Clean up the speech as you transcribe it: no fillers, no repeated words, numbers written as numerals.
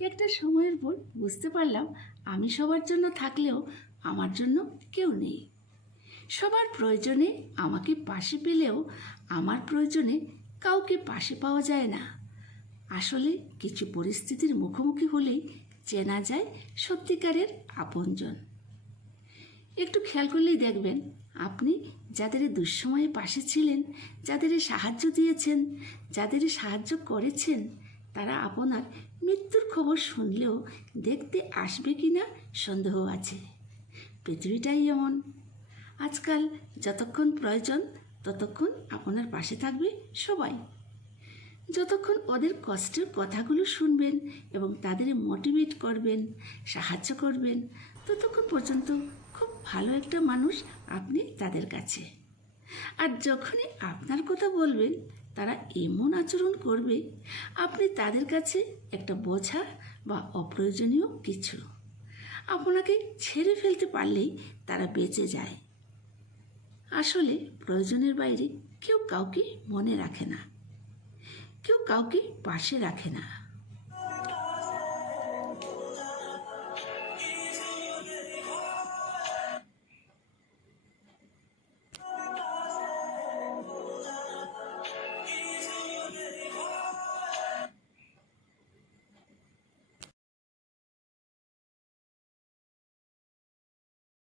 একটা সময়ের পর বুঝতে পারলাম আমি সবার জন্য থাকলেও আমার জন্য কেউ নেই। সবার প্রয়োজনে আমাকে পাশে পেলেও আমার প্রয়োজনে কাউকে পাশে পাওয়া যায় না। আসলে কিছু পরিস্থিতির মুখোমুখি হলেই চেনা যায় সত্যিকারের আপনজন। একটু খেয়াল করলেই দেখবেন আপনি যাদের দুঃসময়ে পাশে ছিলেন, যাদের সাহায্য দিয়েছেন, যাদের সাহায্য করেছেন, তারা আপনার মৃত্যুর খবর শুনলেও দেখতে আসবে কি না সন্দেহ আছে। পৃথিবীটাই এমন। আজকাল যতক্ষণ প্রয়োজন ততক্ষণ আপনার পাশে থাকবে সবাই। যতক্ষণ ওদের কষ্টের কথাগুলো শুনবেন এবং তাদের মোটিভেট করবেন, সাহায্য করবেন, ততক্ষণ পর্যন্ত খুব ভালো একটা মানুষ আপনি তাদের কাছে। আর যখনই আপনার কথা বলবেন তারা এমন আচরণ করবে আপনি তাদের কাছে একটা বোঝা বা অপ্রয়োজনীয় কিছু। আপনাকে ছেড়ে ফেলতে পারলেই তারা বেঁচে যায়। আসলে প্রয়োজনের বাইরে কেউ কাউকে মনে রাখে না, কেউ কাউকে পাশে রাখে না।